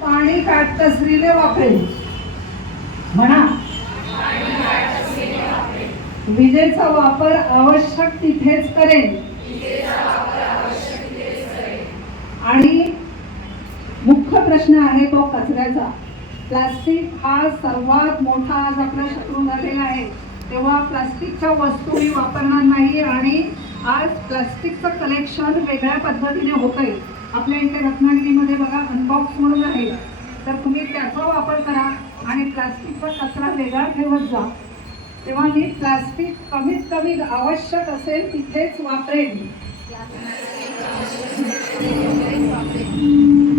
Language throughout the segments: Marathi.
पाणी काटकसरीने वापरेल. म्हणा, विजेचा वापर आवश्यक तिथेच करेन. आणि मुख्य प्रश्न आहे तो कचऱ्याचा. प्लास्टिक हा सर्वात मोठा आज आपला शत्रू झालेला आहे. तेव्हा प्लास्टिकच्या वस्तू मी वापरणार नाही. आणि आज प्लास्टिकचं कलेक्शन वेगळ्या पद्धतीने होत आहे. आपल्या इथे रत्नागिरीमध्ये बघा अनबॉक्स म्हणून आहे, तर तुम्ही त्याचा वापर करा आणि प्लास्टिकचा कचरा वेगळा ठेवत जा. तेव्हा मी प्लास्टिक कमीत कमी आवश्यक असेल तिथेच वापरेन.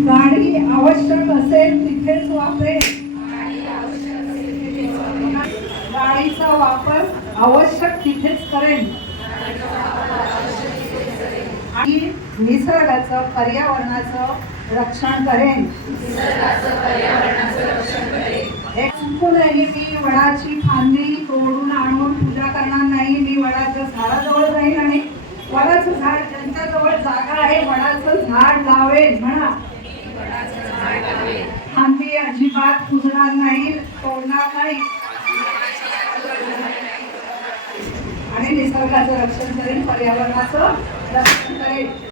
गाडी आवश्यक असेल तिथेच वापरेन. गाडीचा वापर आवश्यक तिथेच करेन. आणि निसर्गाचं पर्यावरणाचं रक्षण करेन. हे चुकूनही मी वडाची फांदी तोडून आणून पूजा करणार नाही. मी वडाच्या झाडाजवळ जाईल आणि वडाचं झाड ज्यांच्याजवळ जागा आहे वडाचं झाड लावेल. म्हणा, फांदी अजिबात पुजणार नाही, तोडणार नाही आणि निसर्गाचं रक्षण करेन, पर्यावरणाचं रक्षण करेन.